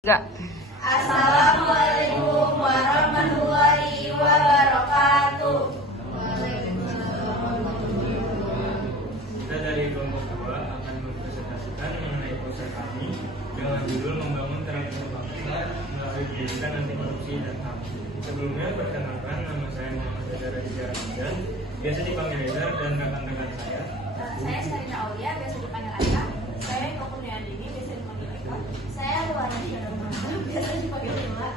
Enggak. Assalamualaikum warahmatullahi wabarakatuh. Kita dari kelompok 2 akan mempresentasikan mengenai proses kami dengan judul membangun karakter bangsa melalui pendidikan anti korupsi dan HAM. Sebelumnya perkenalkan, nama saya Muhammad Reza Raditya Ramadan, biasa dipanggil Reza, dan rekan-rekan saya. Saya Sarina Aulia, biasa dipanggil Aika. Saya Koko Nuyandini, biasa dipanggil Eka. Saya Luana Syaromana, biasa dipanggil Lila.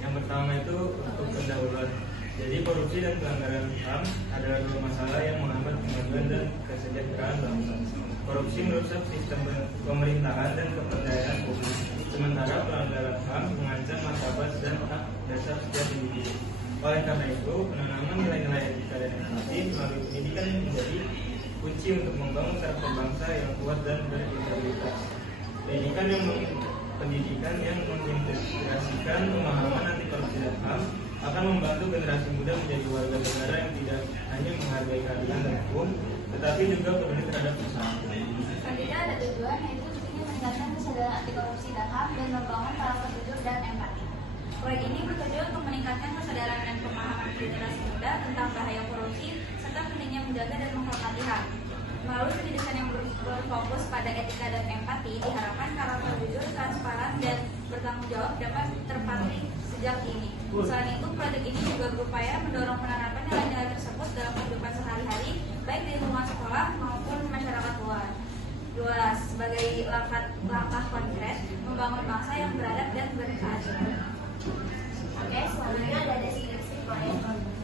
Yang pertama itu untuk pendahuluan. Jadi korupsi dan pelanggaran HAM adalah dua masalah yang menghambat kemajuan dan kesejahteraan bangsa. Korupsi merusak sistem pemerintahan dan kepercayaan publik, sementara pelanggaran HAM mengancam martabat dan hak dasar setiap individu. Oleh karena itu, penanaman nilai-nilai etika dan empati melalui pendidikan menjadi kunci untuk membangun karakter bangsa yang kuat dan berintegritas. Pendidikan yang mengintegrasikan pemahaman anti korupsi dan HAM akan membantu generasi muda menjadi warga negara yang tidak hanya menghargai keadilan dan hukum, tetapi juga peduli terhadap usaha. Pendidikan ada tujuan, yaitu tentunya meningkatkan kesadaran anti korupsi dan HAM dan membangun karakter jujur dan empati. Proyek ini bertujuan untuk meningkatkan kesadaran dan pemahaman generasi muda tentang bahaya korupsi serta pentingnya menjaga dan menghormati HAM. Melalui pendidikan yang berfokus pada etika dan empati, diharapkan karakter jujur, transparan, dan bertanggung jawab dapat terpatri sejak dini. Selain itu, proyek ini juga berupaya mendorong penerapan nilai-nilai tersebut dalam kehidupan sehari-hari, baik di lingkungan sekolah maupun masyarakat luas, sebagai langkah konkret membangun bangsa yang beradab dan berkeadilan. Oke, selanjutnya ada deskripsi proyek.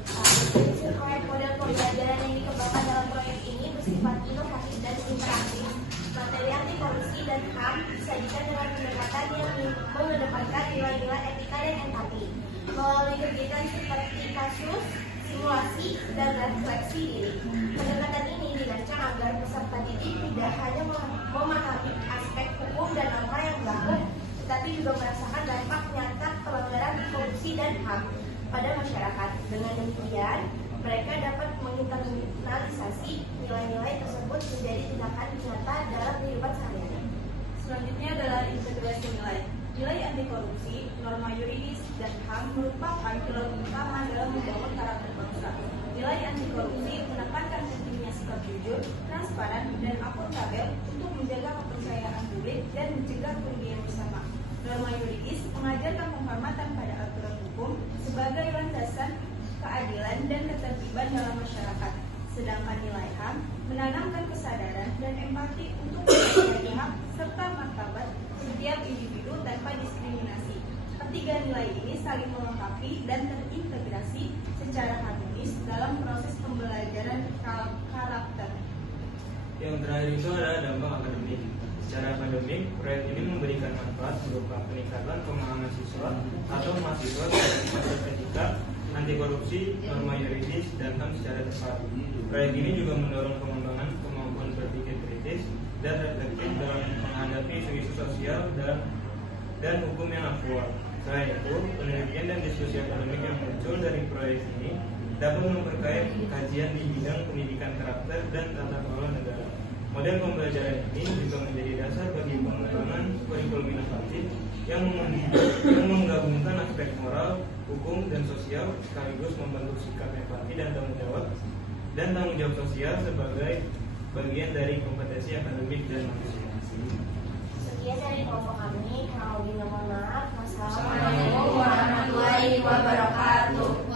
Deskripsi proyek model pembelajaran yang dikembangkan dalam proyek ini bersifat inovatif dan interaktif. Materi anti korupsi dan HAM disajikan dengan pendekatan yang mengedepankan nilai-nilai etika dan empati melalui kegiatan seperti kasus, simulasi, dan refleksi diri. Pendekatan ini dirancang agar peserta didik tidak hanya memahami aspek hukum dan norma yang berlaku, tetapi juga merasakan dampak nyata pelanggaran korupsi dan HAM pada masyarakat. Dengan demikian, mereka dapat menginternalisasi nilai-nilai tersebut menjadi tindakan nyata dalam kehidupan sehari-hari. Selanjutnya adalah integrasi nilai. Nilai anti korupsi, norma yuridis, dan HAM merupakan pilar utama dalam membangun karakter bangsa. Nilai anti korupsi menekankan pentingnya sikap jujur, transparan, dan akuntabel untuk menjaga kepercayaan publik dan mencegah kerugian bersama. Norma yuridis mengajarkan penghormatan pada aturan hukum sebagai landasan keadilan dan ketertiban dalam masyarakat. Sedangkan nilai HAM menanamkan kesadaran dan empati untuk menghargai hak serta martabat setiap individu tanpa diskriminasi. Ketiga nilai ini saling melengkapi dan terintegrasi secara harmonis dalam proses pembelajaran karakter. Yang terakhir itu adalah dampak akademik. Secara akademik, proyek ini memberikan manfaat berupa peningkatan pemahaman siswa atau mahasiswa terhadap proses etika, anti korupsi, norma yuridis, dan HAM secara tepat. Proyek ini juga mendorong pengembangan kemampuan berpikir kritis dan reflektif dalam menghadapi isu-isu sosial dan hukum yang aktual. Selain itu, penelitian dan diskusi akademik yang muncul dari proyek ini dapat memperkaya kajian di bidang pendidikan karakter dan tata kelola negara. Model pembelajaran ini juga menjadi dasar bagi pengembangan kurikulum inovatif yang menggabungkan aspek moral, hukum, dan sosial sekaligus membentuk sikap empati dan tanggung jawab sosial sebagai bagian dari kompetensi akademik dan manusia. Sekian dari kelompok kami, kurang lebih